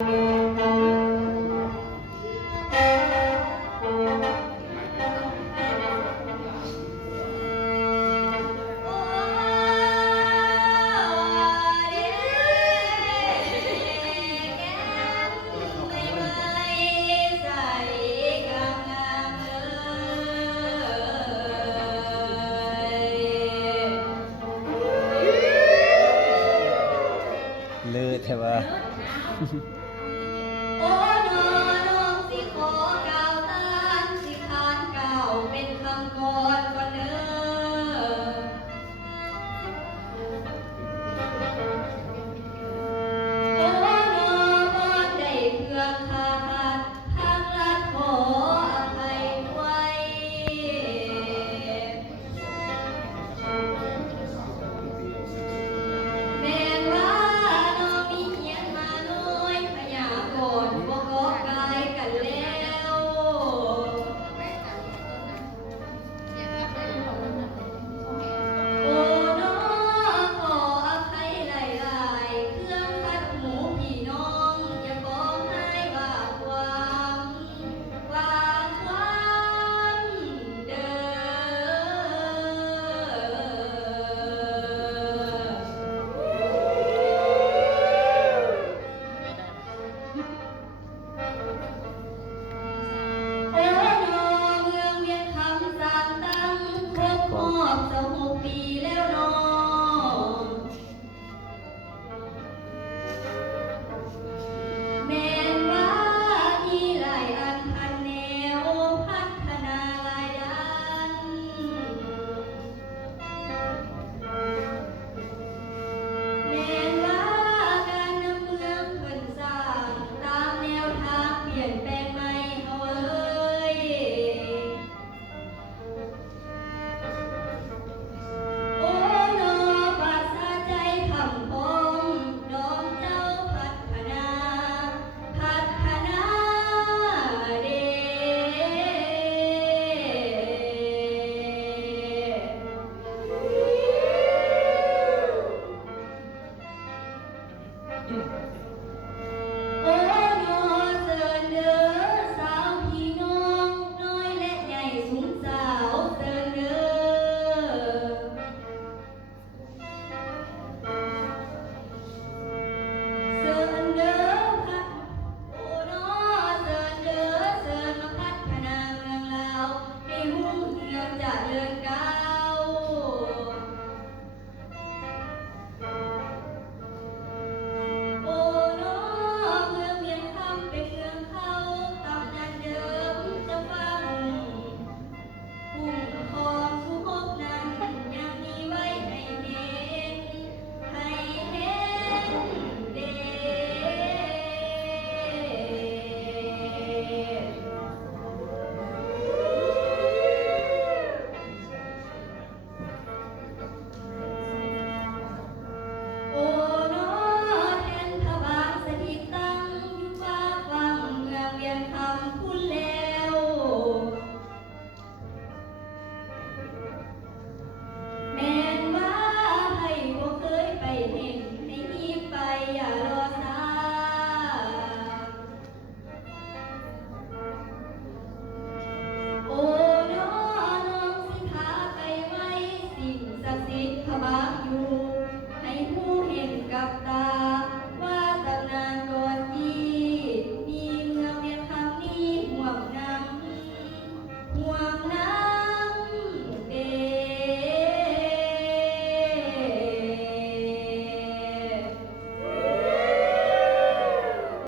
เลือดใช่ปะโอ้น้อน้องสิขอกล่าวตานสิขานกล่าวเป็นคำก่อนก่อนเด้อโอ้น้อบ่ได้เพื่องขาดทางลัดขออภัยไว้ แม่นว่าน้องมีเหียนมาน้อยพยากรณ์บ่ก็กายกันแล้วโอ้น้อขออภัยหลายๆเครื่องพัดหูพี่น้องอย่าฟ้องให้ว่าความเด้อ